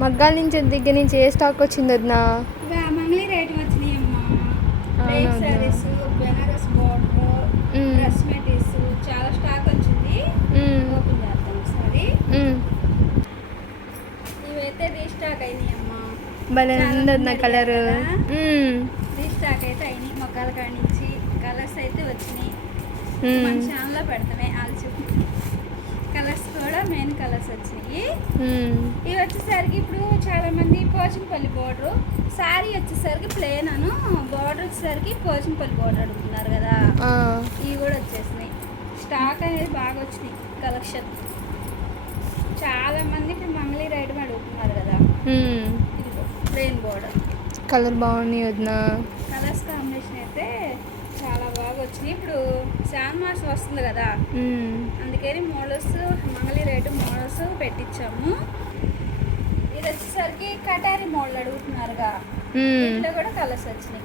మగ్గాల నుంచి దగ్గర నుంచి ఏ స్టాక్ వచ్చింది వదినా? మంగళీ రేట్ వచ్చినాయి అమ్మా. Crepe saris, Banaras border, dress materials చాలా స్టాక్ వచ్చింది. ఓపెన్ చేద్దాం ఒకసారి. ఇవైతే రీస్టాక్ అయినాయి అమ్మా. భలే ఉంది వదినా కలర్. రీస్టాక్ అయితే అయినాయి. మొక్కల కాడి నుంచి కలర్స్ అయితే వచ్చినాయి. మన ఛానల్లో పెడతామే ఆల్చు. కలర్స్ కూడా మెయిన్ కలర్స్ వచ్చినాయి. ఇవి వచ్చేసరికి ఇప్పుడు చాలా మంది పోచంపల్లి బోర్డరు, శారీ వచ్చేసరికి ప్లేన్ అను, బోర్డర్ వచ్చేసరికి పోచంపల్లి బోర్డర్ అడుగుతున్నారు కదా, ఇవి కూడా వచ్చేసినాయి. స్టాక్ అనేది బాగా వచ్చినాయి. కలెక్షన్ చాలా మంది ఇప్పుడు మంగళీ రైటం అడుగుతున్నారు కదా. ఇదిగో ప్లేన్ బోర్డర్ కలర్ బాగున్నాయి వదినా. కలర్స్ కాంబినేషన్ అయితే చాలా బాగా వచ్చినాయి. ఇప్పుడు శాన్ మాసం వస్తుంది కదా, అందుకని మోడల్స్ మంగళీ రేటు మోడల్స్ పెట్టించాము. ఇది వచ్చేసరికి కటారీ మోడల్ అడుగుతున్నారుగా, ఇంట్లో కూడా కలర్స్ వచ్చినాయి.